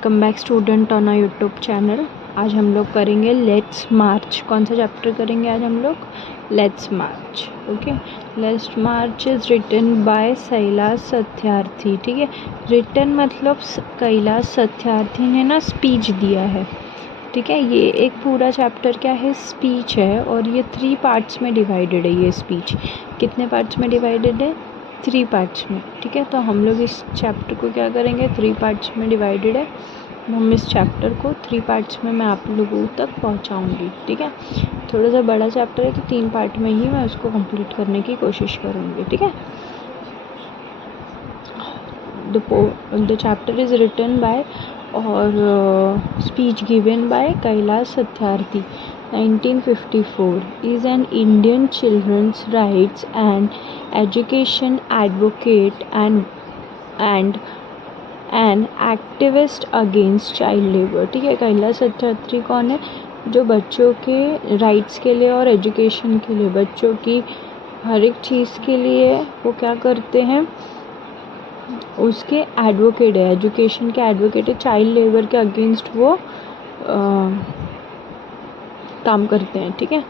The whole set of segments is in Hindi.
Welcome back student on YouTube channel. आज हम लोग करेंगे लेट्स मार्च। कौन सा चैप्टर करेंगे आज हम लोग? Let's march. Okay, let's march is written by Kailash Satyarthi. ठीक है, रिटन मतलब कैलाश सत्यार्थी ने ना स्पीच दिया है। ठीक है, ये एक पूरा चैप्टर क्या है? स्पीच है, और ये 3 पार्ट्स में डिवाइडेड है। ये स्पीच कितने पार्ट्स में डिवाइडेड है? 3 पार्ट्स में। ठीक है, तो हम लोग इस चैप्टर को क्या करेंगे? 3 पार्ट्स में डिवाइडेड है। हम इस चैप्टर को 3 पार्ट्स में मैं आप लोगों तक पहुंचाऊंगी। ठीक है, थोड़ा सा बड़ा चैप्टर है तो 3 पार्ट में ही मैं उसको कंप्लीट करने की कोशिश करूंगी। ठीक है, the chapter is written by और speech given by Kailash Satyarthi 1954 is an Indian children's rights and education advocate and an activist against child labor। ठीक है, कैलाश सत्यार्थी कौन है? जो बच्चों के राइट्स के लिए और एजुकेशन के लिए, बच्चों की हर एक चीज़ के लिए वो क्या करते हैं? उसके एडवोकेट है, एजुकेशन के एडवोकेट है। चाइल्ड लेबर के अगेंस्ट वो काम करते हैं। ठीक है,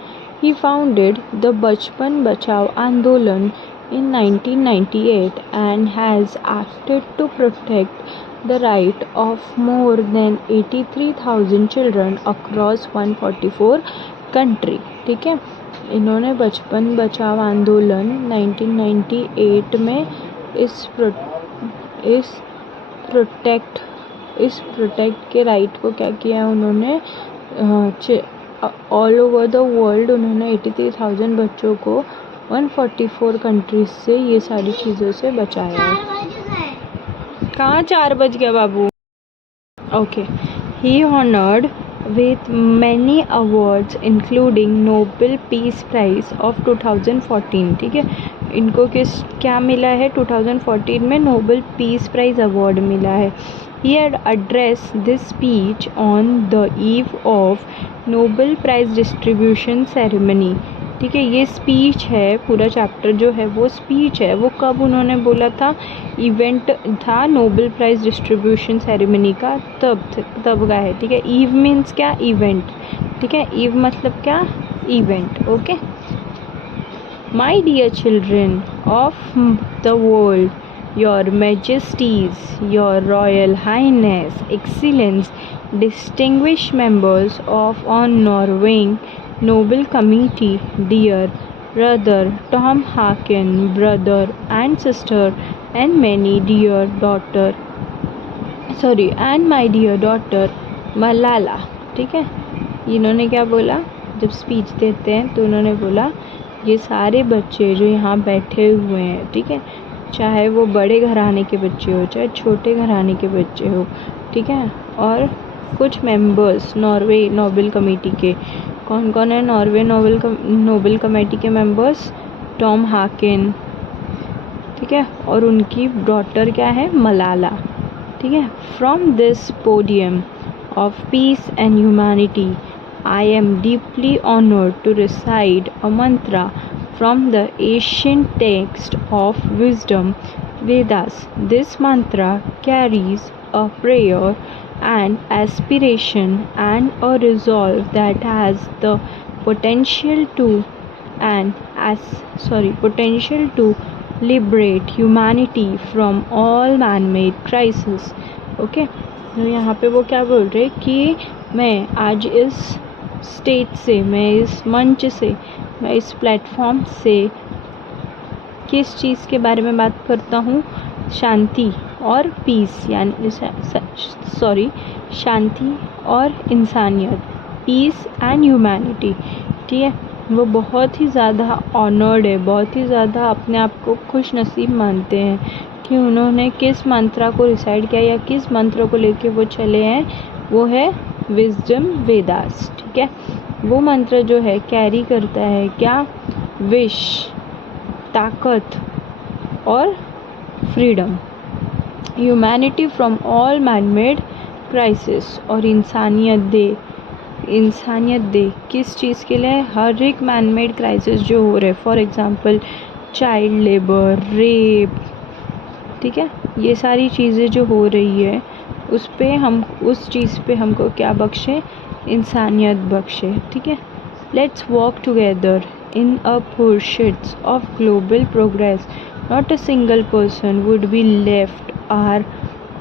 ही फाउंडेड द बचपन बचाओ आंदोलन in 1998 and has acted to protect the right of more than 83,000 children across 144 country। ठीक है, इन्होंने बचपन बचाओ आंदोलन 1998 में इस प्रोटेक्ट के राइट को क्या किया उन्होंने? ऑल ओवर द वर्ल्ड उन्होंने 83,000 बच्चों को 144 कंट्रीज से ये सारी चीज़ों से बचाया है। कहाँ 4 बज गया बाबू? Okay, he honoured with many awards including Nobel Peace Prize of 2014। ठीक है, इनको क्या मिला है? 2014 में नोबेल पीस प्राइज़ अवार्ड मिला है। He had addressed this speech on the eve of Nobel Prize distribution ceremony। ठीक है, ये स्पीच है, पूरा चैप्टर जो है वो स्पीच है। वो कब उन्होंने बोला था? इवेंट था नोबेल प्राइज़ डिस्ट्रीब्यूशन सेरेमनी का, तब का है। ठीक है, ईव मीन्स क्या? इवेंट। ठीक है, ईव मतलब क्या? Event. Okay, my dear children of the world, Your Majesties, Your Royal Highness, Excellence, distinguished members of Norwegian Nobel Committee, dear brother Tom Harkin, brother and sister, and my dear daughter Malala। ठीक है, इन्होंने क्या बोला? जब स्पीच देते हैं तो उन्होंने बोला ये सारे बच्चे जो यहाँ बैठे हुए हैं, ठीक है, चाहे वो बड़े घराने के बच्चे हो चाहे छोटे घराने के बच्चे हो, ठीक है, और कुछ मेंबर्स नॉर्वे नोबेल कमेटी के। कौन कौन है नॉर्वे नोबेल कमेटी के मेंबर्स? टॉम हाकिन, ठीक है, और उनकी डॉटर क्या है? मलाला। ठीक है, from this podium of peace and humanity I am deeply honoured to recite a mantra from the ancient text of wisdom Vedas। This mantra carries a prayer, an aspiration, and a resolve that has the potential to liberate humanity from all man-made crises। Okay, तो यहाँ पे वो क्या बोल रहे कि मैं आज इस स्टेज से, मैं इस मंच से, मैं इस प्लेटफॉर्म से किस चीज़ के बारे में बात करता हूँ? शांति और पीस, यानी शांति और इंसानियत, पीस एंड ह्यूमैनिटी। ठीक है, वो बहुत ही ज़्यादा ऑनर्ड है, बहुत ही ज़्यादा अपने आप को खुश नसीब मानते हैं कि उन्होंने किस मंत्रा को रिसाइड किया या किस मंत्र को लेके वो चले हैं। वो है विजडम वेदास। ठीक है, वो मंत्र जो है कैरी करता है क्या? विश, ताकत और freedom, humanity from all man made crisis, और इंसानियत दे किस चीज़ के लिए? हर एक मैन मेड क्राइसिस जो हो रहे, for example child labour, rape, ठीक है, ये सारी चीज़ें जो हो रही है उस पे हम उस चीज़ पे हमको क्या बख्शे, इंसानियत बख्शे, ठीक है। Let's walk together in a pursuit of global progress, not a single person would be left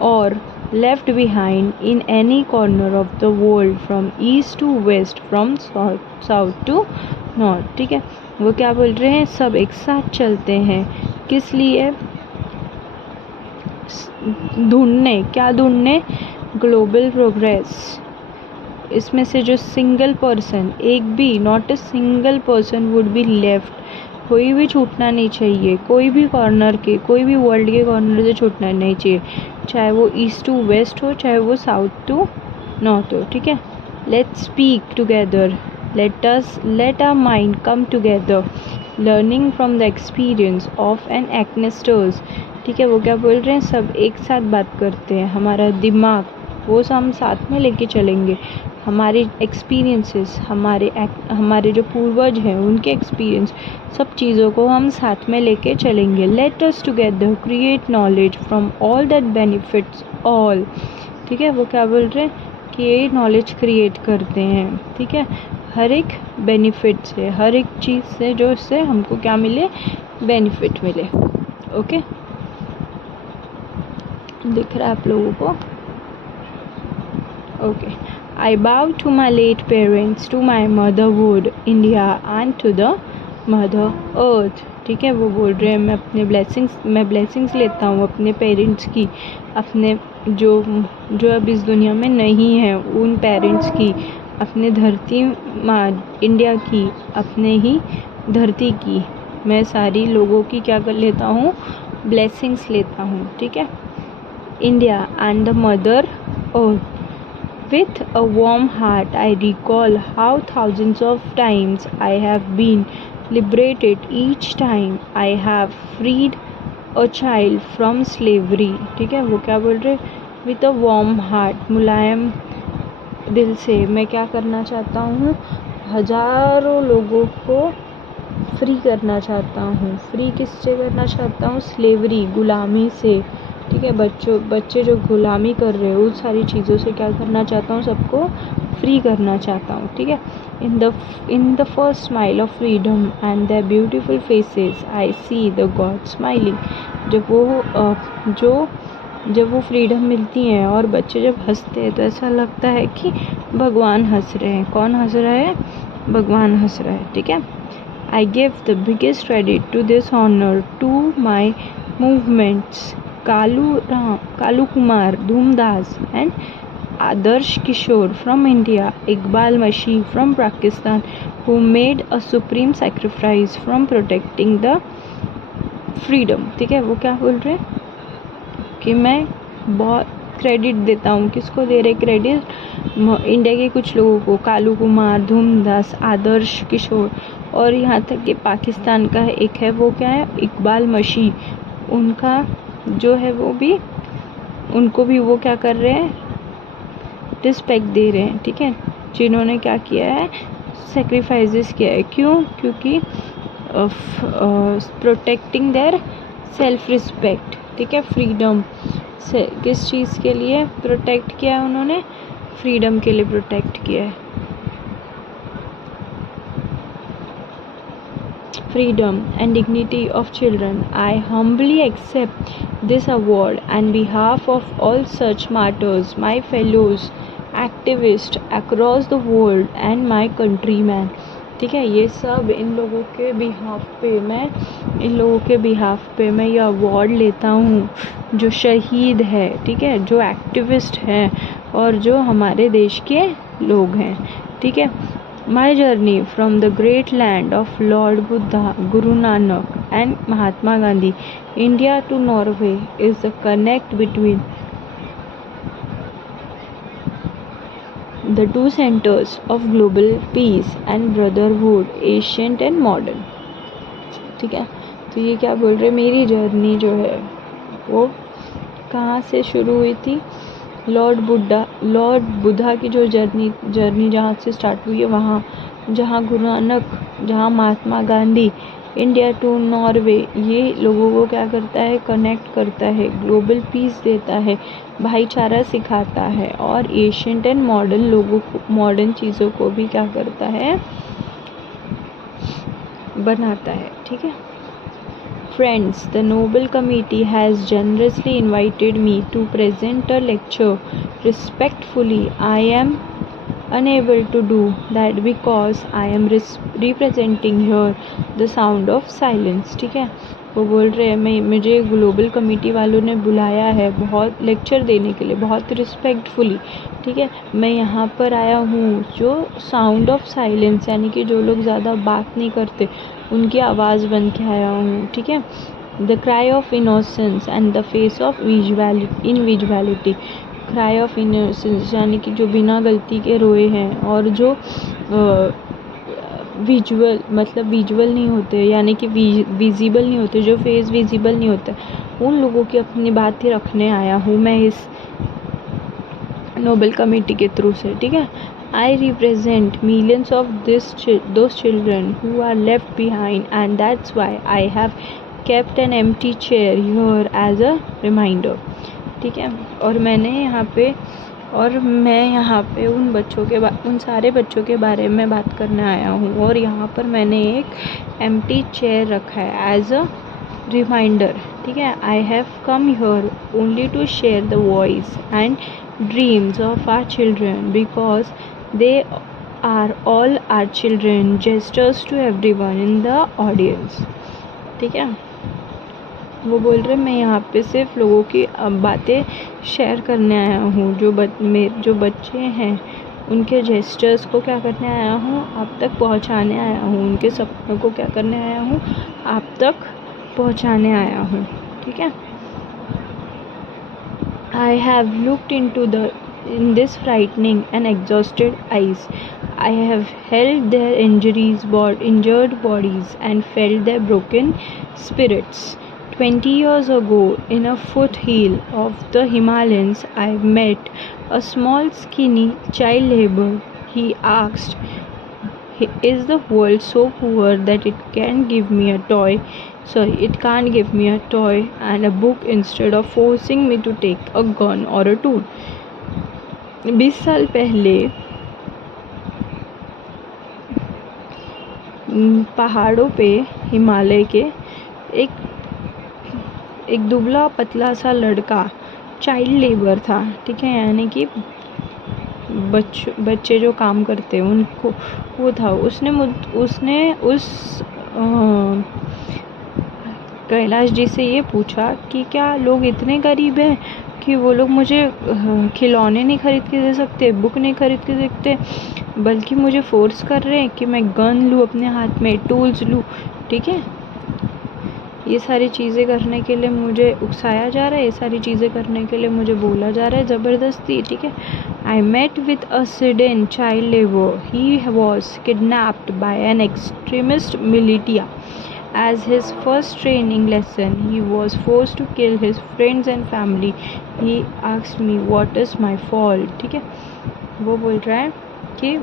or left behind in any corner of the world, from east to west, from south to north, ठीक है। वो क्या बोल रहे हैं, सब एक साथ चलते हैं, किस लिए, ढूंढने, क्या ढूंढने, ग्लोबल प्रोग्रेस। इसमें से जो सिंगल पर्सन, एक भी, not a single person would be left, कोई भी छूटना नहीं चाहिए, कोई भी कॉर्नर के, कोई भी वर्ल्ड के कॉर्नर से छूटना नहीं चाहिए, चाहे वो ईस्ट टू वेस्ट हो, चाहे वो साउथ टू नॉर्थ हो, ठीक है। Let's speak together, let our mind come together, learning from the experience of an ancestors, ठीक है। वो क्या बोल रहे हैं, सब एक साथ बात करते हैं, हमारा दिमाग वो हम साथ में लेके चलेंगे, हमारे एक्सपीरियंसेस, हमारे जो पूर्वज हैं उनके एक्सपीरियंस, सब चीज़ों को हम साथ में लेके चलेंगे। Let us together create knowledge from all that benefits all, ठीक है। वो क्या बोल रहे हैं कि ये नॉलेज क्रिएट करते हैं, ठीक है, हर एक बेनिफिट से, हर एक चीज़ से जो इससे हमको क्या मिले, बेनिफिट मिले। ओके, दिख रहा है आप लोगों को? Okay. I bow to my late parents, to my motherwood India and to the mother earth, ठीक है। वो बोल रहे हैं मैं अपने ब्लेसिंग्स लेता हूँ अपने पेरेंट्स की, अपने जो अब इस दुनिया में नहीं है उन पेरेंट्स की, अपने धरती माँ इंडिया की, अपने ही धरती की, मैं सारी लोगों की क्या कर लेता हूँ, ब्लेसिंग्स लेता हूँ, ठीक है। India and the mother earth, with a warm heart I recall how thousands of times I have been liberated, each time I have freed a child from slavery, ठीक है। वो क्या बोल रहे, with a warm heart, मुलायम दिल से मैं क्या करना चाहता हूँ, हजारों लोगों को फ्री करना चाहता हूँ। फ्री किससे करना चाहता हूँ, स्लेवरी, गुलामी से, ठीक है। बच्चे जो गुलामी कर रहे हैं उन सारी चीज़ों से क्या करना चाहता हूँ, सबको फ्री करना चाहता हूँ, ठीक है। In the first smile of freedom and the beautiful faces I see the God smiling, जब वो फ्रीडम मिलती है और बच्चे जब हंसते हैं तो ऐसा लगता है कि भगवान हंस रहे हैं। कौन हंस रहा है, भगवान हंस रहा है, ठीक है। I give the biggest credit to this honour to my movements Kalu Kumar Dhumdas and Adarsh Kishore from India, Iqbal Mashi from Pakistan, who made a supreme sacrifice from protecting the freedom, ठीक है। वो क्या बोल रहे हैं कि मैं बहुत क्रेडिट देता हूँ, किसको दे रहे क्रेडिट, इंडिया के कुछ लोगों को, कालू कुमार, धूमदास, आदर्श किशोर, और यहाँ तक कि पाकिस्तान का एक है, वो क्या है, इकबाल मशी, उनका जो है वो भी, उनको भी वो क्या कर रहे हैं, रिस्पेक्ट दे रहे हैं, ठीक है। जिन्होंने क्या किया है, सेक्रीफाइसेस किया है, क्यों, क्योंकि प्रोटेक्टिंग देयर सेल्फ रिस्पेक्ट, ठीक है। फ्रीडम से किस चीज़ के लिए प्रोटेक्ट किया है उन्होंने, फ्रीडम के लिए प्रोटेक्ट किया है। Freedom and dignity of children. I humbly accept this award on behalf of all such martyrs, my fellows activists across the world and my countrymen, ठीक है। ये सब इन लोगों के बिहाफ पे मैं ये अवार्ड लेता हूँ, जो शहीद है, ठीक है, जो एक्टिविस्ट हैं और जो हमारे देश के लोग हैं, ठीक है। My journey from the great land of Lord Buddha, Guru Nanak and Mahatma Gandhi, India to Norway, is a connect between the two centers of global peace and brotherhood, ancient and modern, ठीक है। तो ये क्या बोल रहे, मेरी जर्नी जो है वो कहाँ से शुरू हुई थी, लॉर्ड बुद्धा की जो जर्नी जहाँ से स्टार्ट हुई है, वहाँ जहाँ गुरु नानक, जहाँ Mahatma Gandhi India to Norway, ये लोगों को क्या करता है, कनेक्ट करता है, ग्लोबल पीस देता है, भाईचारा सिखाता है, और एशियंट एंड मॉडर्न लोगों को, मॉडर्न चीज़ों को भी क्या करता है, बनाता है। ठीक है friends, the Nobel committee has generously invited me to present a lecture. Respectfully, I am unable to do that because I am representing here the sound of silence. ठीक है, वो बोल रहे हैं मुझे ग्लोबल कमेटी वालों ने बुलाया है बहुत लेक्चर देने के लिए, बहुत रिस्पेक्टफुली। ठीक है, मैं यहाँ पर आया हूँ जो साउंड ऑफ साइलेंस, यानी कि जो लोग ज़्यादा बात नहीं करते उनकी आवाज़ बन के आया हूँ। ठीक है, the cry of innocence and the face of individuality. Cry of innocence यानी कि जो बिना गलती के रोए हैं, और जो विजुअल मतलब विजुअल नहीं होते, यानी कि विजिबल नहीं होते, जो फेस विजिबल नहीं होता, उन लोगों की अपनी बात ही रखने आया हूँ मैं इस नोबल कमेटी के थ्रू से। ठीक है, I represent millions of those children who are left behind, and that's why I have kept an empty chair here as a reminder. ठीक है, और मैं यहाँ पे उन सारे बच्चों के बारे में बात करने आया हूँ, और यहाँ पर मैंने एक एम्प्टी चेयर रखा है एज अ रिमाइंडर। ठीक है, I have come here only to share the voice and dreams of our children because they are all our children, gestures to everyone in the audience. ठीक है, वो बोल रहे मैं यहाँ पे सिर्फ लोगों की बातें शेयर करने आया हूँ, जो बच्चे हैं उनके जेस्चर्स को क्या करने आया हूँ, आप तक पहुँचाने आया हूँ, उनके सपनों को क्या करने आया हूँ, आप तक पहुँचाने आया हूँ। ठीक है, I have looked in this frightening and exhausted eyes. I have held their injured bodies and felt their broken spirits. 20 years ago, in a foothill of the Himalayas, I met a small, skinny child laborer. He asked, "Is the world so poor that it can't give me a toy and a book instead of forcing me to take a gun or a tool?" 20 साल पहले पहाड़ों पे हिमालय के एक दुबला पतला सा लड़का चाइल्ड लेबर था। ठीक है, यानी कि बच्चे जो काम करते हैं उनको वो था। उसने उस कैलाश जी से ये पूछा कि क्या लोग इतने गरीब हैं कि वो लोग मुझे खिलौने नहीं खरीद के दे सकते, बुक नहीं खरीद के देखते, बल्कि मुझे फोर्स कर रहे हैं कि मैं गन लूँ अपने हाथ में, टूल्स लूँ। ठीक है, ये सारी चीज़ें करने के लिए मुझे उकसाया जा रहा है, ये सारी चीज़ें करने के लिए मुझे बोला जा रहा है ज़बरदस्ती। ठीक है, I met with a sudden child labour. He was kidnapped by an extremist militia. As his first training lesson, he was forced to kill his friends and family. He asked me, "What is my fault?" ठीक है, वो बोल रहा है कि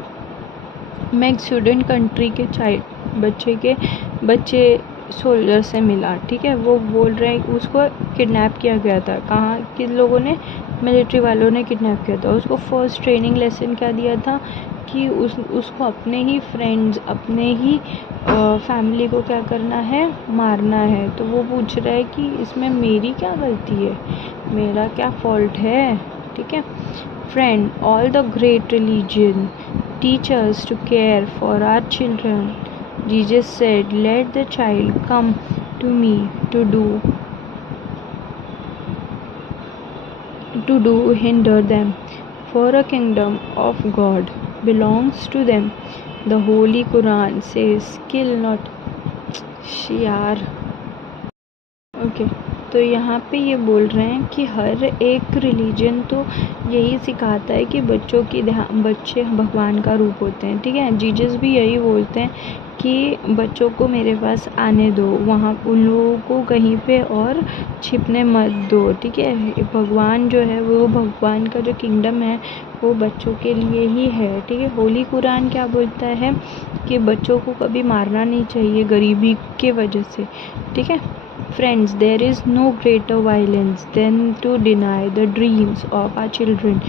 मैं एक स्टूडेंट कंट्री के बच्चे सोल्जर से मिला। ठीक है, वो बोल रहे हैं उसको किडनैप किया गया था। कहाँ, किन लोगों ने, मिलिट्री वालों ने किडनैप किया था। उसको फर्स्ट ट्रेनिंग लेसन क्या दिया था कि उसको अपने ही फ्रेंड्स, अपने ही फैमिली को क्या करना है, मारना है। तो वो पूछ रहा है कि इसमें मेरी क्या गलती है, मेरा क्या फॉल्ट है। ठीक है, friend, all the great religion teach us to care for our children. Jesus said, "Let the child come to me to do hinder them, for a kingdom of God belongs to them." The Holy Quran says, "Kill not." यार ओके, तो यहाँ पे ये बोल रहे हैं कि हर एक रिलीजन तो यही सिखाता है कि बच्चे भगवान का रूप होते हैं, ठीक है। जीसस भी यही बोलते हैं कि बच्चों को मेरे पास आने दो, वहाँ उन लोगों को कहीं पे और छिपने मत दो, ठीक है। भगवान जो है वो भगवान का जो किंगडम है वो बच्चों के लिए ही है, ठीक है। होली कुरान क्या बोलता है कि बच्चों को कभी मारना नहीं चाहिए गरीबी के वजह से, ठीक है। Friends, there is no greater violence than to deny the dreams of our children.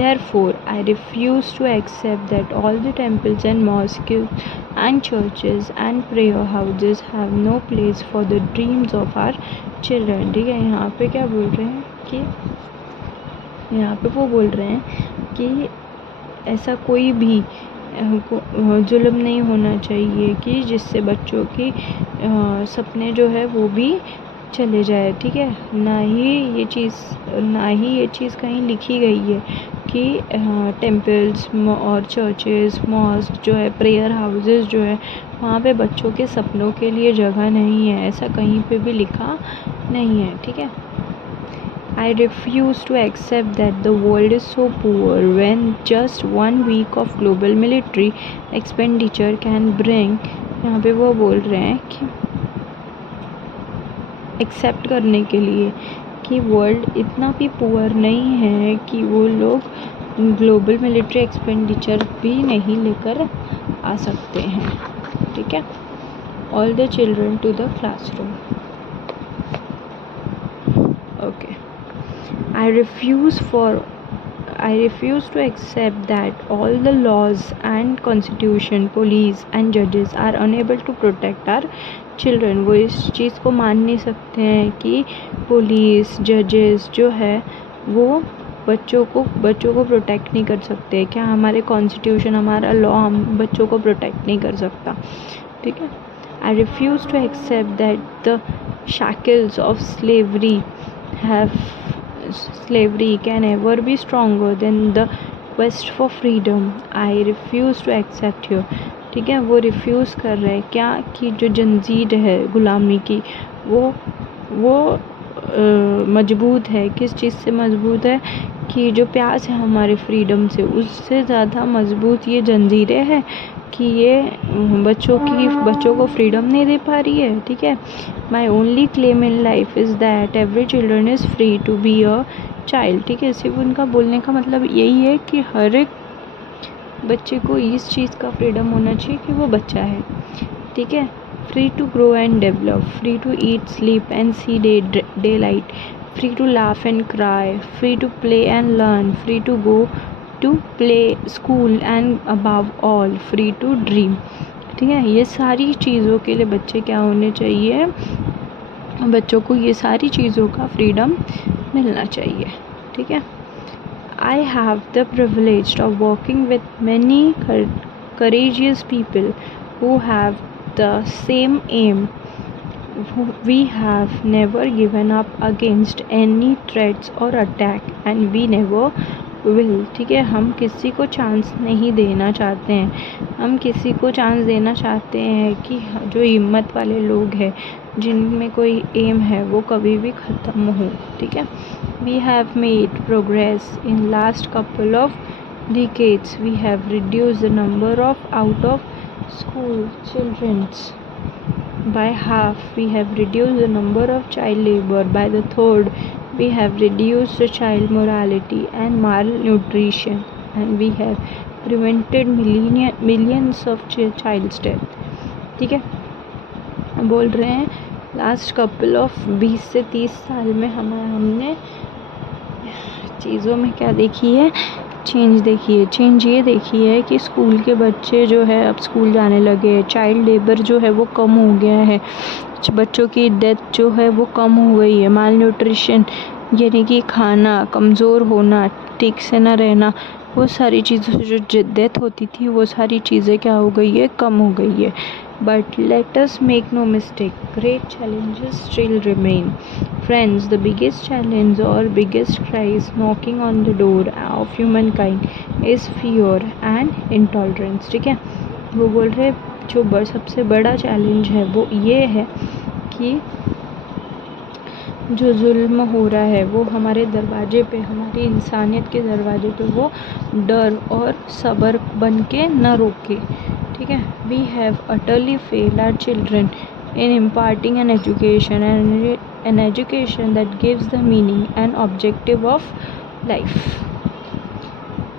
Therefore, I refuse to accept that all the temples and mosques and churches and prayer houses have no place for the dreams of our children. ठीक है। यहाँ पे क्या बोल रहे हैं कि यहाँ पे वो बोल रहे हैं कि ऐसा कोई भी जुल्म नहीं होना चाहिए कि जिससे बच्चों की सपने जो है वो भी चले जाए, ठीक है। ना ही ये चीज़ कहीं लिखी गई है कि टेम्पल्स और चर्चेस मॉस्क जो है प्रेयर हाउसेस जो है वहाँ पे बच्चों के सपनों के लिए जगह नहीं है, ऐसा कहीं पे भी लिखा नहीं है, ठीक है। I refuse to accept that the world is so poor when just 1 week of global military expenditure can bring, यहाँ पे वो बोल रहे हैं कि एक्सेप्ट करने के लिए कि वर्ल्ड इतना भी पुअर नहीं है कि वो लोग ग्लोबल मिलिट्री एक्सपेंडिचर भी नहीं लेकर आ सकते हैं, ठीक है। All the children to the classroom. Okay. I refuse to accept that all the laws and constitution, police and judges are unable to protect our children. वो इस चीज़ को मान नहीं सकते हैं कि पुलिस जजेस जो है वो बच्चों को प्रोटेक्ट नहीं कर सकते। क्या हमारे कॉन्स्टिट्यूशन हमारा लॉ हम बच्चों को प्रोटेक्ट नहीं कर सकता, ठीक है। I refuse to accept that the shackles of slavery can ever be stronger than the quest for freedom. I refuse to accept here, ठीक है। वो रिफ्यूज़ कर रहे हैं क्या कि जो जंजीर है गुलामी की वो मजबूत है। किस चीज़ से मजबूत है कि जो प्यास है हमारे फ्रीडम से उससे ज़्यादा मजबूत ये जंजीरें हैं कि ये बच्चों को फ्रीडम नहीं दे पा रही है, ठीक है। My only claim in life is that every children is free to be a child, ठीक है। सिर्फ उनका बोलने का मतलब यही है कि हर एक बच्चे को इस चीज़ का फ्रीडम होना चाहिए कि वो बच्चा है, ठीक है। Free to grow and develop, free to eat sleep and see daylight, free to laugh and cry, free to play and learn, free to go to play school and above all free to dream, ठीक है। ये सारी चीज़ों के लिए बच्चे क्या होने चाहिए, बच्चों को ये सारी चीज़ों का फ्रीडम मिलना चाहिए, ठीक है। I have the privilege of working with many courageous people who have the same aim. We have never given up against any threats or attack and we never will, ठीक है। हम किसी को चांस नहीं देना चाहते हैं, हम किसी को चांस देना चाहते हैं कि जो हिम्मत वाले लोग हैं जिनमें कोई एम है वो कभी भी ख़त्म हो, ठीक है। We have made progress in last couple of decades. We have reduced the number of out of school children by half. We have reduced the number of child labor by the third. We have reduced the child mortality and malnutrition, and we have prevented millions of child's death, ठीक है। बोल रहे हैं लास्ट कपल ऑफ 20 से 30 साल में हमने चीज़ों में क्या देखी है, चेंज देखी है। चेंज ये देखी है कि स्कूल के बच्चे जो है अब स्कूल जाने लगे, चाइल्ड लेबर जो है वो कम हो गया है, बच्चों की डेथ जो है वो कम हो गई है, माल न्यूट्रिशन यानी कि खाना कमज़ोर होना, ठीक से ना रहना, वो सारी चीज़ों से जो डेथ होती थी वो सारी चीज़ें क्या हो गई है, कम हो गई है। But let us make no mistake, great challenges still remain. Friends, the biggest challenge or biggest crisis knocking on the door of humankind is fear and intolerance, ठीक है। वो बोल रहे जो सबसे बड़ा चैलेंज है वो ये है कि जो जुल्म हो रहा है वो हमारे दरवाजे पे, हमारी इंसानियत के दरवाजे पे वो डर और सब्र बन के न रोके, ठीक है। We have utterly failed our children in imparting an education that gives the meaning and objective of life,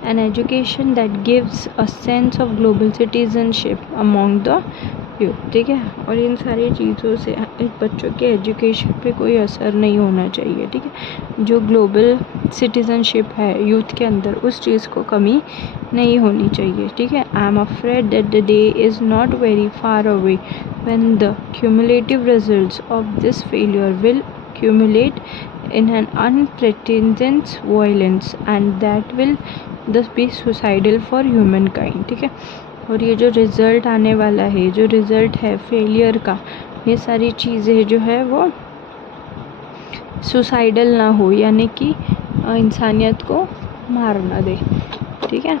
an education that gives a sense of global citizenship among the youth, ठीक है। और इन सारी चीज़ों से बच्चों के एजुकेशन पे कोई असर नहीं होना चाहिए, ठीक है। जो ग्लोबल सिटीजनशिप है यूथ के अंदर, उस चीज़ को कमी नहीं होनी चाहिए, ठीक है। I am afraid that the day is not very far away when the cumulative results of this failure will accumulate in an unprecedented violence and that will thus be suicidal for humankind, ठीक है। और ये जो रिज़ल्ट आने वाला है, जो रिज़ल्ट है फेलियर का, ये सारी चीज़ें जो है वो सुसाइडल ना हो, यानी कि इंसानियत को मार ना दे, ठीक है।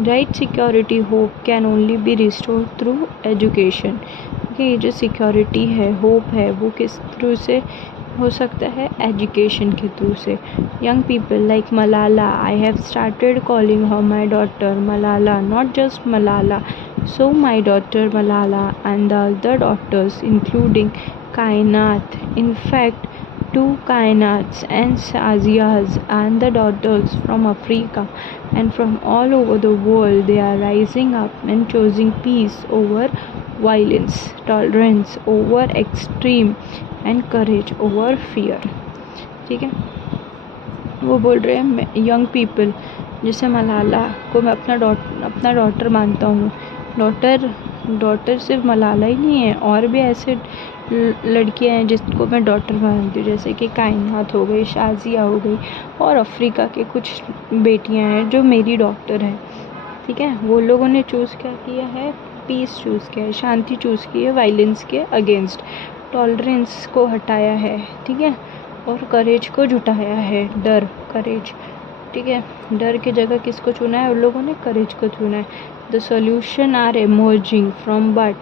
Right security hope can only be restored through education, ये जो सिक्योरिटी है, होप है, वो किस थ्रू से हो सकता है? एजुकेशन के थ्रू से। Young people like Malala, I have started calling her my daughter Malala, not just Malala, so my daughter Malala and the other daughters including Kainat, in fact 2 Kainats and Sazias and the daughters from Africa and from all over the world, they are rising up and choosing peace over violence, tolerance over extreme and courage over fear, ठीक है। वो बोल रहे हैं यंग पीपल, जैसे मलाला को मैं अपना डॉटर मानता हूँ। डॉटर सिर्फ मलाला ही नहीं है, और भी ऐसे लड़कियां हैं जिसको मैं डॉटर मानती हूँ, जैसे कि कायनात हो गई, शाजिया हो गई, और अफ्रीका के कुछ बेटियां हैं जो मेरी डॉटर है, ठीक है। वो लोगों ने चूज़ क्या किया है? पीस चूज़ किया है, शांति चूज़ की है, वायलेंस के अगेंस्ट, टॉलरेंस को हटाया है, ठीक है, और करेज को जुटाया है, डर, करेज, ठीक है। डर की जगह किसको चुना है? उन लोगों ने करेज को चुना है। The solution are emerging from, but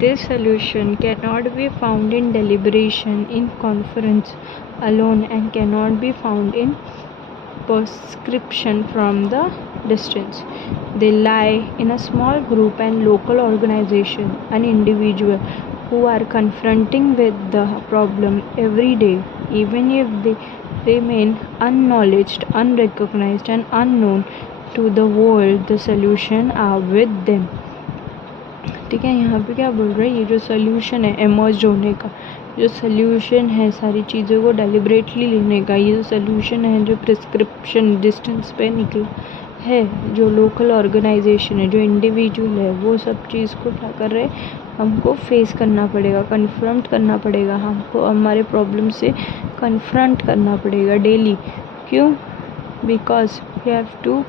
this solution can not be found in deliberation, in conference alone and cannot be found in prescription from the distance. They lie in a small group and local organization and individual who are confronting with the problem every day, even if they remain unknowledged, unrecognized and unknown to the world. The solution are with them, ठीक है। यहाँ पे क्या बोल रहे हैं? ये जो सोल्यूशन है एमर्ज होने का, जो सोल्यूशन है सारी चीज़ों को डेलिब्रेटली लेने का, ये जो सोल्यूशन है जो प्रिस्क्रिप्शन डिस्टेंस पे निकला है, जो लोकल ऑर्गेनाइजेशन है, जो इंडिविजुअल है, वो सब चीज़ को क्या कर रहे हैं? हमको फेस करना पड़ेगा, कन्फ्रंट करना पड़ेगा, हमको हमारे प्रॉब्लम से कन्फ्रंट करना पड़ेगा डेली। क्यों? बिकॉज वी हैव टू,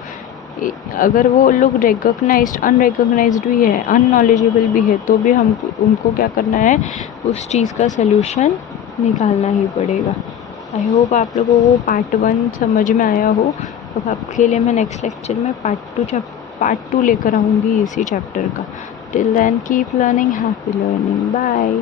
अगर वो लोग रिकॉग्नाइज्ड, अनरिकॉग्नाइज्ड भी है, अननॉलेजेबल भी है, तो भी हमको उनको क्या करना है? उस चीज़ का सलूशन निकालना ही पड़ेगा। आई होप आप लोगों को पार्ट 1 समझ में आया हो। अब आपके लिए मैं नेक्स्ट लेक्चर में पार्ट 2 लेकर आऊँगी इसी चैप्टर का। Till then keep learning, happy learning, bye.